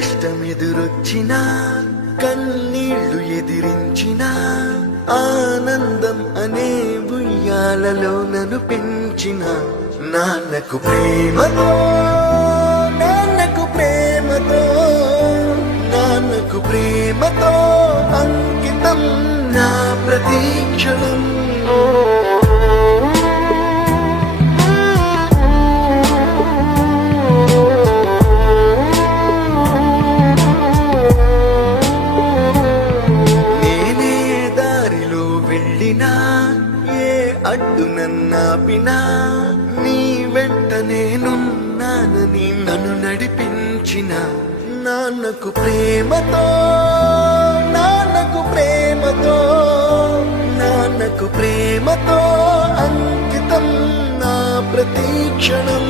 కష్టమెదురొచ్చినా కన్నీళ్లు ఎదిరించినా ఆనందం అనే ఉయ్యాలలో నన్ను పెంచిన నాన్నకు ప్రేమతో నాన్నకు ప్రేమతో నాన్నకు ప్రేమతో అంకితం నా ప్రతీక్షణం. నేనే దారిలో వెళ్ళినా ఏ అడ్డు నన్నాపినా నీ వెంట నేనున్నానని నన్ను నడిపించిన నాన్నకు ప్రేమతో నాన్నకు ప్రేమతో నాన్నకు ప్రేమతో అంకితం నా ప్రతీక్షణం.